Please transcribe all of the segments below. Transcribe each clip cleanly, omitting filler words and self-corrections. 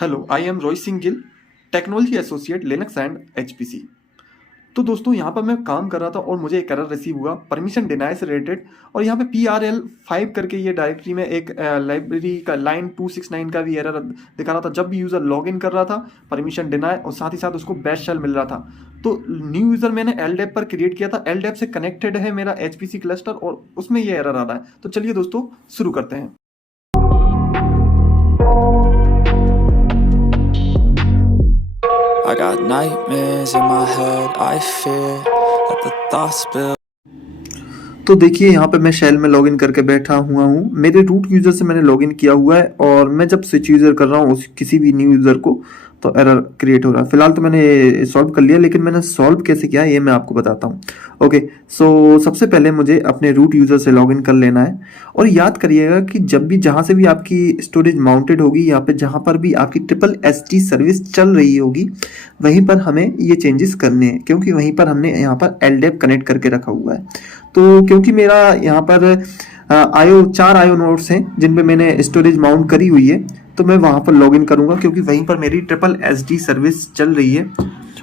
Hello, I am Roy Singh Gill, technology associate Linux and HPC. तो दोस्तों यहाँ पर मैं काम कर रहा था और मुझे एक एरर रिसीव हुआ परमिशन डिनाई से रिलेटेड। और यहाँ पे PRL5 करके ये डायरेक्टरी में एक लाइब्रेरी का लाइन 269 का भी एरर दिखा रहा था। जब भी यूज़र लॉग इन कर रहा था परमिशन डिनाई, और साथ ही साथ उसको बैश शेल मिल रहा था। तो न्यू यूज़र मैंने LDAP पर क्रिएट किया था, LDAP से कनेक्टेड है मेरा HPC क्लस्टर और उसमें ये एरर आ रहा है। तो चलिए दोस्तों शुरू करते हैं। I got nightmares in my head, I fear that the thoughts build. तो देखिए यहाँ पे मैं शेल में लॉगिन करके बैठा हुआ हूँ। मेरे रूट यूज़र से मैंने लॉगिन किया हुआ है और मैं जब स्विच यूज़र कर रहा हूँ किसी भी न्यू यूज़र को तो एरर क्रिएट हो रहा है। फिलहाल तो मैंने सॉल्व कर लिया, लेकिन मैंने सॉल्व कैसे किया ये मैं आपको बताता हूँ। ओके, सो सबसे पहले मुझे अपने रूट यूज़र से लॉगिन कर लेना है। और याद करिएगा कि जब भी जहाँ से भी आपकी स्टोरेज माउंटेड होगी, यहाँ पे जहाँ पर भी आपकी SSSD सर्विस चल रही होगी, वहीं पर हमें ये चेंजेस करने हैं, क्योंकि वहीं पर हमने यहाँ पर LDAP कनेक्ट करके रखा हुआ है। तो क्योंकि मेरा यहाँ पर चार आयो नोड्स हैं जिन पे मैंने स्टोरेज माउंट करी हुई है, तो मैं वहाँ पर लॉगिन करूँगा क्योंकि वहीं पर मेरी SSSD सर्विस चल रही है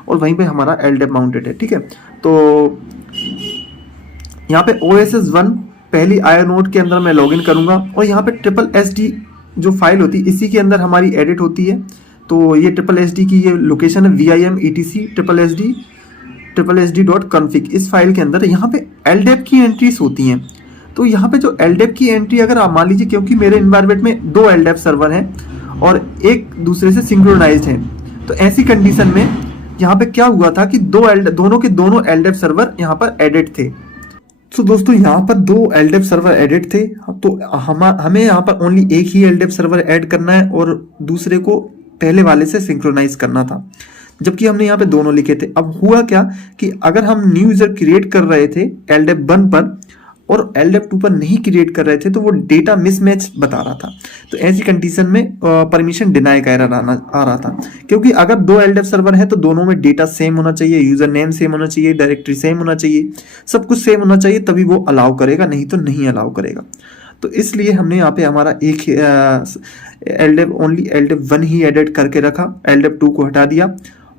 और वहीं पे हमारा LDAP माउंटेड है। ठीक है, तो यहाँ पे OSS1 पहली आयो नोड के अंदर मैं लॉगिन करूँगा और यहाँ पे SSSD जो फाइल होती है इसी के अंदर हमारी एडिट होती है। तो ये SSSD की ये लोकेशन है vim etc SSSD.config। इस फाइल के अंदर यहाँ पे LDAP की एंट्रीज होती हैं। तो यहाँ पे जो LDAP की एंट्री अगर आप मान लीजिए, क्योंकि मेरे इन्वायरमेंट में दो LDAP सर्वर हैं और एक दूसरे से सिंक्रोनाइज्ड हैं, तो ऐसी कंडीशन में यहाँ पे क्या हुआ था कि दोनों के दोनों LDAP सर्वर यहाँ पर एडिट थे। तो दोस्तों यहाँ पर दो LDAP सर्वर एडिट थे, तो हमें यहाँ पर ओनली एक ही LDAP सर्वर ऐड करना है और दूसरे को पहले वाले से सिंक्रोनाइज करना था, जबकि हमने यहाँ पे दोनों लिखे थे। अब हुआ क्या कि अगर हम न्यू यूजर क्रिएट कर रहे थे LDAP1 पर और LDAP2 पर नहीं क्रिएट कर रहे थे, तो वो डेटा मिसमैच बता रहा था। तो ऐसी कंडीशन में परमिशन डिनाई का एरर आ रहा था, क्योंकि अगर दो LDAP सर्वर है तो दोनों में डेटा सेम होना चाहिए, यूजर नेम सेम होना चाहिए, डायरेक्टरी सेम होना चाहिए, सब कुछ सेम होना चाहिए, तभी वो अलाउ करेगा, नहीं तो नहीं अलाउ करेगा। तो इसलिए हमने यहाँ पे हमारा एक LDAP1 ही एडिट करके रखा, LDAP2 को हटा दिया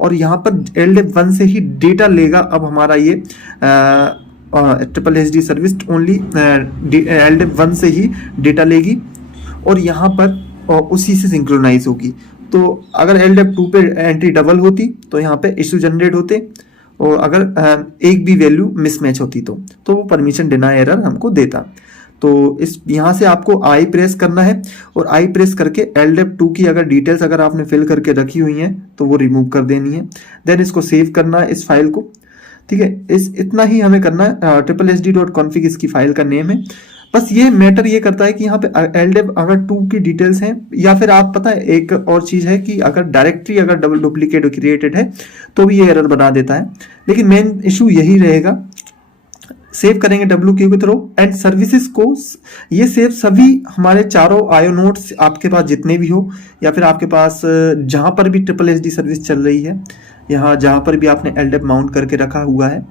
और यहाँ पर LDAP1 से ही डेटा लेगा। अब हमारा ये SSD सर्विस ओनली LDAP1 से ही डेटा लेगी और यहाँ पर उसी से सिंक्रोनाइज होगी। तो अगर LDAP2 पे एंट्री डबल होती तो यहाँ पे इशू जनरेट होते, और अगर एक भी वैल्यू मिसमैच होती तो वो परमिशन डिनाई एरर हमको देता। तो इस यहाँ से आपको आई प्रेस करना है और आई प्रेस करके LDAP2 की अगर डिटेल्स अगर आपने फिल करके रखी हुई हैं तो वो रिमूव कर देनी है। देन इसको सेव करना है, इस फाइल को। ठीक है, इतना ही हमें करना है। SSSD.config इसकी फाइल का नेम है। बस ये मैटर ये करता है कि यहाँ पे LDAP अगर 2 की डिटेल्स हैं, या फिर आप पता है एक और चीज है कि अगर डायरेक्टरी अगर डबल डुप्लीकेट क्रिएटेड है तो भी ये एरर बना देता है। लेकिन मेन इशू यही रहेगा। सेव करेंगे WQ के थ्रू एंड सर्विसेज को, ये सेव सभी हमारे चारों आयो नोड्स आपके पास जितने भी हो, या फिर आपके पास जहां पर भी SSD सर्विस चल रही है, यहाँ जहां पर भी आपने LDAP माउंट करके रखा हुआ है,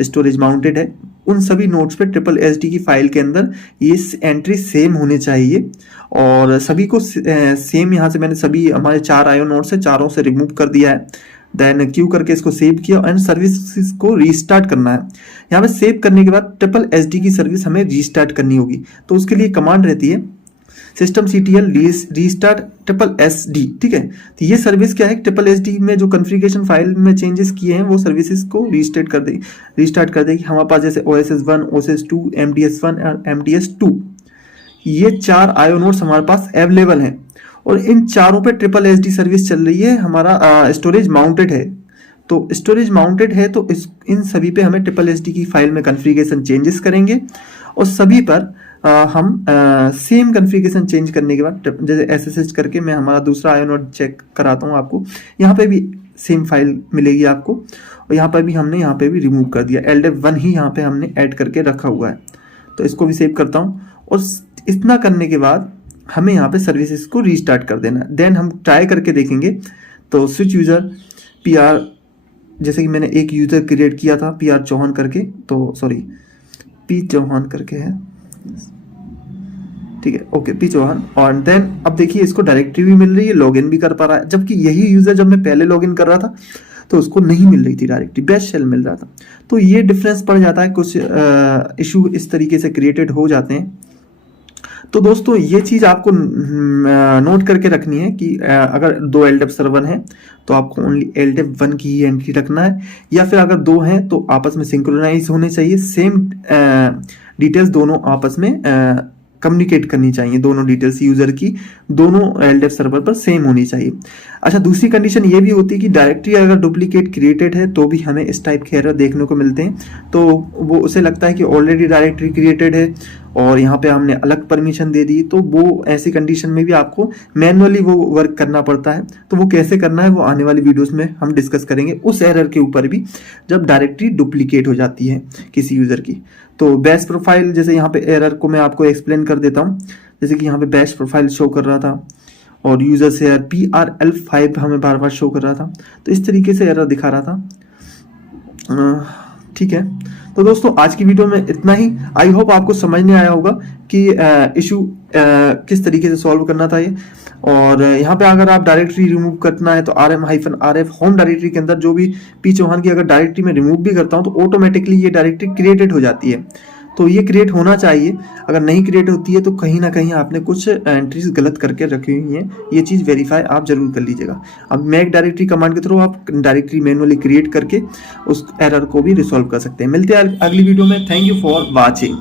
स्टोरेज माउंटेड है, उन सभी नोड्स पे SSD की फाइल के अंदर ये एंट्री सेम होने चाहिए। और सभी को सेम, यहाँ से मैंने सभी हमारे 4 आयो नोड्स है, चारों से रिमूव कर दिया है। देन क्यू करके इसको सेव किया एंड सर्विस को रीस्टार्ट करना है। यहाँ पे सेव करने के बाद SSD की सर्विस हमें रीस्टार्ट करनी होगी। तो उसके लिए कमांड रहती है systemctl रीस्टार्ट SSD। ठीक है, तो ये सर्विस क्या है, SSD में जो कॉन्फ़िगरेशन फाइल में चेंजेस किए हैं वो सर्विसेज को रीस्टार्ट कर देगी। हमारे पास जैसे OSS1, OSS2, MDS1 और MDS2, ये 4 आयो नोड्स हमारे पास अवेलेबल हैं और इन चारों पे SSD सर्विस चल रही है। हमारा स्टोरेज माउंटेड है, तो स्टोरेज माउंटेड है तो इन सभी पे हमें SSD की फाइल में कॉन्फ़िगरेशन चेंजेस करेंगे और सभी पर हम सेम कॉन्फ़िगरेशन चेंज करने के बाद जैसे SSH करके मैं हमारा दूसरा आयो नोड चेक कराता हूँ आपको। यहाँ पे भी सेम फाइल मिलेगी आपको, और यहाँ पर भी हमने यहाँ पे भी रिमूव कर दिया, LDAP1 ही यहाँ पे हमने ऐड करके रखा हुआ है। तो इसको भी सेव करता हूँ और इतना करने के बाद हमें यहाँ पे सर्विसेज को रीस्टार्ट कर देना है। देन हम ट्राई करके देखेंगे। तो स्विच यूज़र PR, जैसे कि मैंने एक यूज़र क्रिएट किया था PR चौहान करके, तो सॉरी P चौहान करके है, ठीक है, ओके पी चौहान। और देन अब देखिए इसको डायरेक्टरी भी मिल रही है, लॉगिन भी कर पा रहा है, जबकि यही यूजर जब मैं पहले लॉगिन कर रहा था तो उसको नहीं मिल रही थी डायरेक्टरी, बैश शेल मिल रहा था। तो ये डिफरेंस पड़ जाता है, कुछ इशू इस तरीके से क्रिएटेड हो जाते हैं। तो दोस्तों ये चीज़ आपको नोट करके रखनी है कि अगर दो LDAP सर्वर हैं तो आपको ओनली LDAP 1 की ही एंट्री रखना है, या फिर अगर दो हैं तो आपस में सिंक्रोनाइज होने चाहिए, सेम डिटेल्स दोनों आपस में कम्युनिकेट करनी चाहिए, दोनों डिटेल्स यूजर की दोनों LDAP सर्वर पर सेम होनी चाहिए। अच्छा, दूसरी कंडीशन ये भी होती है कि डायरेक्टरी अगर डुप्लीकेट क्रिएटेड है तो भी हमें इस टाइप के एरर देखने को मिलते हैं। तो वो उसे लगता है कि ऑलरेडी डायरेक्टरी क्रिएटेड है और यहाँ पे हमने अलग परमिशन दे दी, तो वो ऐसी कंडीशन में भी आपको मैनुअली वो वर्क करना पड़ता है। तो वो कैसे करना है वो आने वाली वीडियोस में हम डिस्कस करेंगे, उस एरर के ऊपर भी जब डायरेक्टरी डुप्लीकेट हो जाती है किसी यूजर की। तो बैश प्रोफाइल, जैसे यहाँ पे एरर को मैं आपको एक्सप्लेन कर देता हूँ। जैसे कि यहाँ पे बैश प्रोफाइल शो कर रहा था और यूजर से PRL5 हमें बार बार शो कर रहा था, तो इस तरीके से एरर दिखा रहा था। ठीक है, तो दोस्तों आज की वीडियो में इतना ही। आई होप आपको समझ में आया होगा कि इशू किस तरीके से सॉल्व करना था ये। और यहाँ पे अगर आप डायरेक्टरी रिमूव करना है तो RM-RF होम डायरेक्टरी के अंदर जो भी पी चौहान की अगर डायरेक्टरी में रिमूव भी करता हूँ तो ऑटोमेटिकली ये डायरेक्टरी क्रिएटेड हो जाती है। तो ये क्रिएट होना चाहिए, अगर नहीं क्रिएट होती है तो कहीं ना कहीं आपने कुछ एंट्रीज गलत करके रखी हुई हैं, ये चीज़ वेरीफाई आप जरूर कर लीजिएगा। अब मेक डायरेक्टरी कमांड के थ्रू आप डायरेक्टरी मैनुअली क्रिएट करके उस एरर को भी रिसॉल्व कर सकते हैं। मिलते हैं अगली वीडियो में। Thank you for watching.